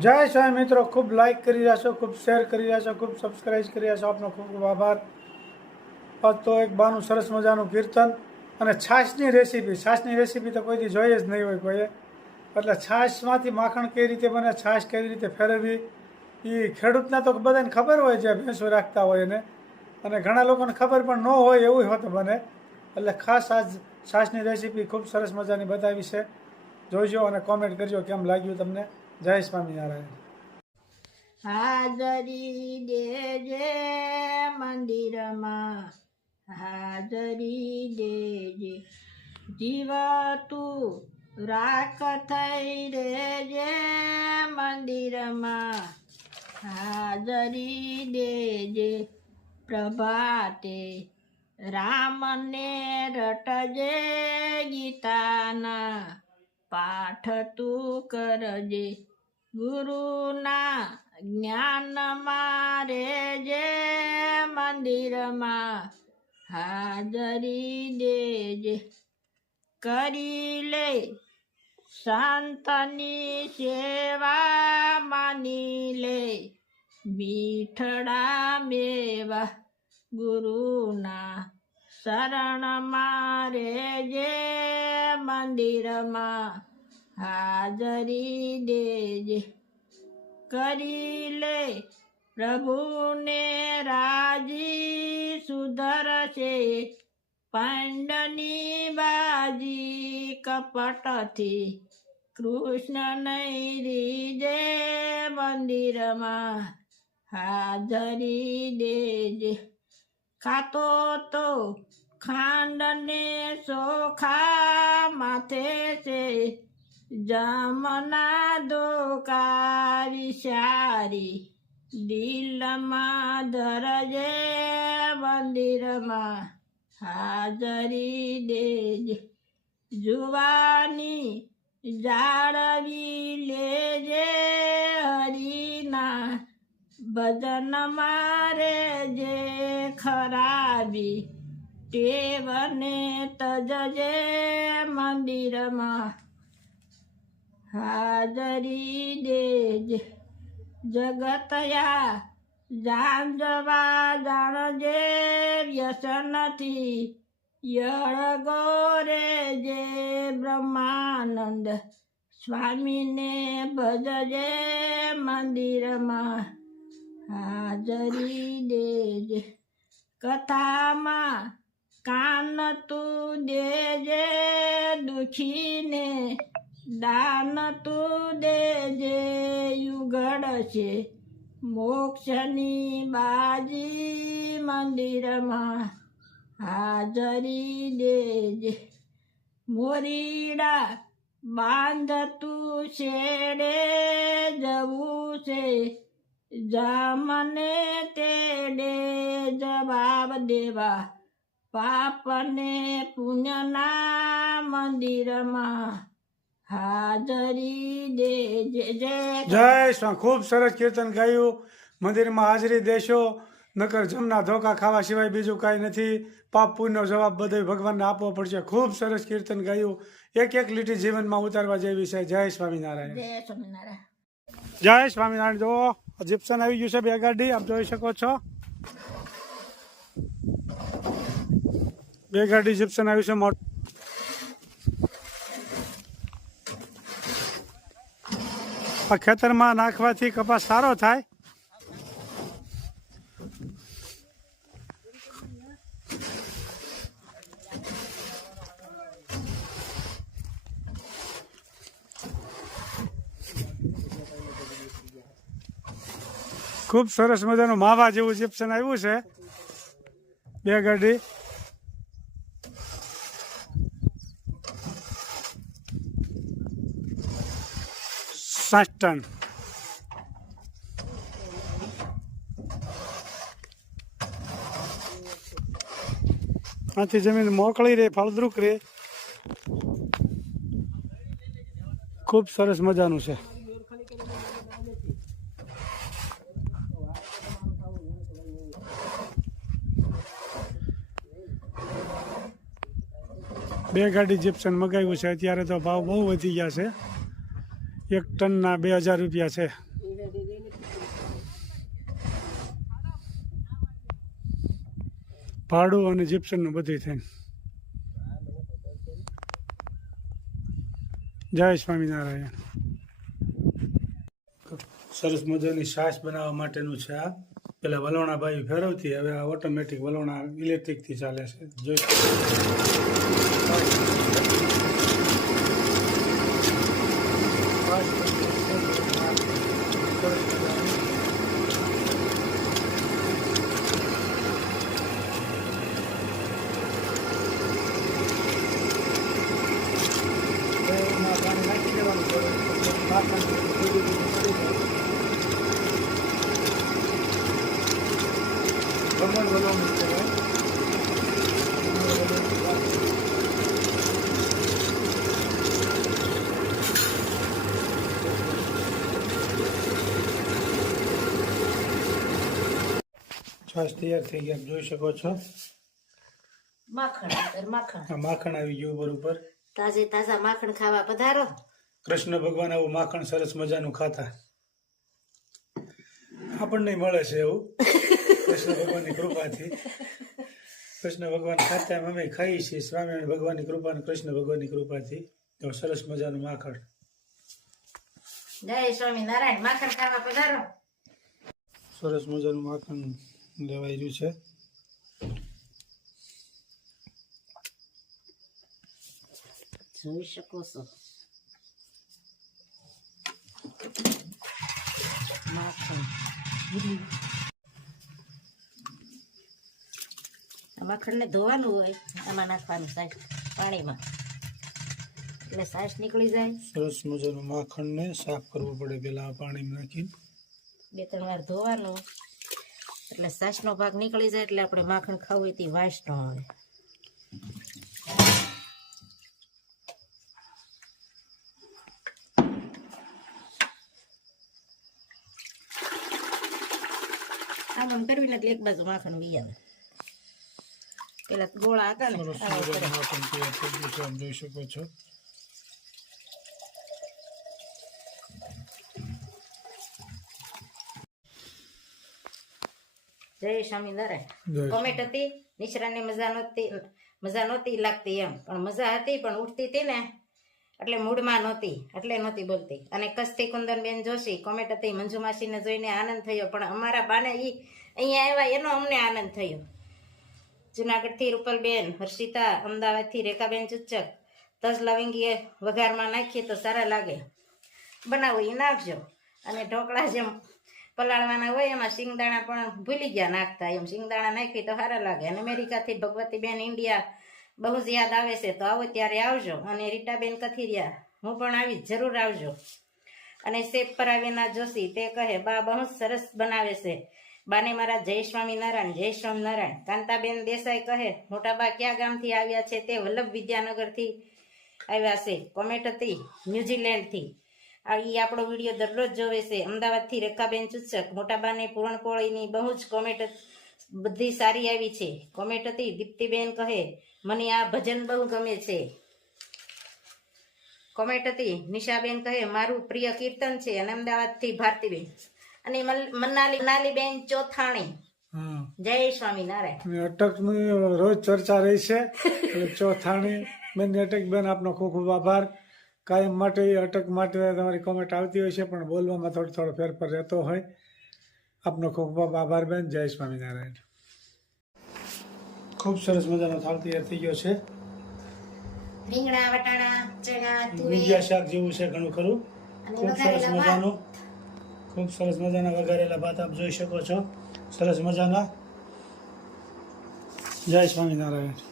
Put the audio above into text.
જય સ્વામી મિત્રો, ખૂબ લાઇક કરી રહ્યા છો, ખૂબ શેર કરી રહ્યા છો, ખૂબ સબસ્ક્રાઈબ કરી રહ્યા છો. આપનો ખૂબ ખૂબ આભાર. તો એક બાનું સરસ મજાનું કીર્તન અને છાશની રેસીપી છાશની રેસીપી તો કોઈથી જોઈ જ નહીં હોય કોઈએ. એટલે છાશમાંથી માખણ કઈ રીતે બને, છાશ કેવી રીતે ફેરવવી એ ખેડૂતને તો બધાને ખબર હોય જે ભેંસો રાખતા હોય એને. અને ઘણા લોકોને ખબર પણ ન હોય એવું હોત બને એટલે ખાસ આજ છાશની રેસીપી ખૂબ સરસ મજાની બતાવી છે. જોઈજો અને કોમેન્ટ કરજો કેમ લાગ્યું તમને. જય સ્વામિનારાયણ. હાજરી દેજે મંદિરમાં. હાજરી દેજે. જીવ તું રાખ થઈ રેજે મંદિરમાં. હાજરી દેજે પ્રભાતે રામને રટજે ગીતાના. પાઠ તું કરજે. ગુરુના જ્ઞાન મારે જે મંદિરમાં હાજરી દેજે. કરી લે સંતની સેવા, માની લે મીઠડા મેવા. ગુરુના શરણ મારે જે મંદિરમાં હાજરી દેજે. કરી લે પ્રભુને રાજી, સુધરશે પાંડની બાજી કપટથી. કૃષ્ણ નહીં રીજે મંદિરમાં હાજરી દેજે. ખાતો તો ખાંડને સોખા માથે છે. જમના દોકારી સારી, દિલમાં ધરજે મંદિરમાં હાજરી દેજે. જુવાની જાળવી લેજે હરીના ભજન મારે જે ખરાબી, ટેવને તજજે મંદિરમાં હાજરી દેજ. જગતયા જાંજવા જાણજે વ્યસનથી યળગો રે જે બ્રહ્માનંદ. સ્વામીને ભજજે મંદિરમાં. હાજરી દેજ. કથામાં કાન તું દેજે દુખીને. દાન તું દેજે યુગડ છે. મોક્ષની બાજી મંદિરમાં હાજરી દેજે. મોરીડા બાંધ તું શેડે જવું છે. જામને તેડે જવાબ દેવા. પાપને પુણ્યના મંદિરમાં હાજરી દેજે જય સ્વામી ખૂબ સરસ કીર્તન ગાયું. મંદિરમાં હાજરી દેશો નકર જમના ધોકા ખાવા સિવાય બીજું કાંઈ નથી. પાપ પુણ્યનો જવાબ બધો ભગવાનને આપવો પડશે. ખૂબ સરસ કીર્તન ગાયું. એક એક લીટી જીવનમાં ઉતારવા જેવી છે. જય સ્વામિનારાયણ. જય સ્વામિનારાયણ. જય સ્વામિનારાયણ. જો જીપ્સન આવી ગયું છે બે ગાડી. આપ જોઈ શકો છો. બે ગાડી જીપ્સન આવી છે. મોટ આ ખેતરમાં નાખવાથી કપાસ સારો થાય. ખૂબ સરસ મજાનું માવા જેવું જીપ્સન આવ્યું છે. બે ગાડી. સાત ટન આથી જમીન મોકળી રહે ફળદ્રુપ રહે ખૂબ સરસ મજાનું છે. બે ગાડી જીપ્સન મગાવ્યું છે, અત્યારે તો ભાવ બહુ વધી ગયા છે. એક ટનના બે હજાર રૂપિયા છે. ભાડું અને જીપ્સનનું બધું થઈને. જય સ્વામિનારાયણ. સરસ મજાની છાશ બનાવવા માટેનું છે આ. પેલા વલોણા ભાઈ ફેરવતી હવે આ ઓટોમેટિક વલોણા ઇલેક્ટ્રિકથી ચાલે છે. જોઈ. એમાં છાશ તૈયાર થઈ ગયા. જોઈ શકો છો. માખણ માખણ. આ માખણ આવી ગયું ઉપર ઉપર. તાજે તાજા માખણ ખાવા પધારો. કૃષ્ણ ભગવાન આવું માખણ સરસ મજાનું ખાતા. આપણને મળે છે એવું. કૃષ્ણ ભગવાનની કૃપાથી. કૃષ્ણ ભગવાન ખાતા અમે ખાઈએ છીએ. સ્વામિનારાયણ ભગવાનની કૃપા અને કૃષ્ણ ભગવાનની કૃપાથી. તો સરસ મજાનું માખણ. જય સ્વામિનારાયણ. માખણ ખાવા પધારો. સરસ મજાનું માખણ લેવાઈ રહ્યું છે. જોઈ શકો છો. માખણને ધોવાનું હોય આમાં નાખવાનું સાસ પાણીમાં. એટલે સાસ નીકળી જાય. સરસ મજાનું માખણને સાફ કરવું પડે પહેલાં પાણીમાં નાખીને. બે ત્રણ વાર ધોવાનું. એટલે સાસનો ભાગ નીકળી જાય એટલે આપણે માખણ ખાવું હોય તે વાસ ન આવે આમ કરવી કરવીને એક બાજુ માખણ વી આવે. પેલા ગોળા હતા ને જોઈ શકો છો. જય સ્વામિનારાયણ. કોમેન્ટ હતી નિશરાને મજા નહોતી મજા નહોતી લાગતી એમ. પણ મજા હતી પણ ઉઠતી હતી ને એટલે મૂડમાં નહોતી એટલે નહોતી બોલતી. અને કસ્તી કુંદનબેન જોશી કોમેન્ટ હતી મંજુ માસીને જોઈને આનંદ થયો. પણ અમારા બાને ઈ અહીંયા આવ્યા એનો અમને આનંદ થયો. જુનાગઢથી રૂપલબેન હર્ષિતા અમદાવાદથી રેખાબેન ચુચ્ચક તજ લવિંગી વઘારમાં નાખીએ તો સારા લાગે. બનાવો એ નાખજો. અને ઢોકળા જેમ પલાળવાના હોય, એમાં શિંગદાણા પણ ભૂલી ગયા નાખતા. એમ શિંગદાણા નાખી તો સારા લાગે. અને અમેરિકાથી ભગવતીબેન ઇન્ડિયા બહુ જ યાદ આવે છે, તો આવો ત્યારે આવજો. અને રીટાબેન કથિરિયા, હું પણ આવી જરૂર આવજો. અને શેત પર આવીના જોશી, તે કહે, બા, બહુ સરસ બનાવે છે. બાને મારા જય સ્વામિનારાયણ જય સ્વામિનારાયણ કાંતાબેન દેસાઈ કહે, મોટા બા ક્યાં ગામથી આવ્યા છે? તે વલ્લભ વિદ્યાનગરથી આવ્યા છે કોમેટથી ન્યુઝીલેન્ડથી. આ એ આપણો વીડિયો દરરોજ જોવે છે. અમદાવાદથી રેખાબેન ચૂચક મોટાબાને પૂરણપોળીની બહુ જ કોમેન્ટ બધી સારી આવી છે. કોમેન્ટ હતી દીપ્તિબેન કહે મને આ ભજન બહુ ગમે છે. કોમેન્ટ હતી નિશાબેન કહે મારું પ્રિય કીર્તન છે અને અમદાવાદથી ભારતીબેન. અને મનાલી મનાલીબેન ચોથાણી. જય સ્વામિનારાયણ. અટકની રોજ ચર્ચા રહી છે. ચોથાણી બેન અટક બેન આપનો ખૂબ ખૂબ આભાર. કાયમ માટે અટક માટે તમારી કોમેન્ટ આવતી હોય છે પણ બોલવામાં થોડો થોડો ફેરફાર રહેતો હોય. આપનો ખૂબ ખૂબ આભાર બેન. જય સ્વામિનારાયણ. ખૂબ સરસ મજાનો થાળ તૈયાર થઈ ગયો છે. રીંગણા વટાણા ચણા તુવેર. શાક જેવું છે ઘણું ખરું. ખૂબ સરસ મજાનું ખૂબ સરસ મજાના વઘારેલા ભાત આપ જોઈ શકો છો. સરસ મજાના. જય સ્વામિનારાયણ.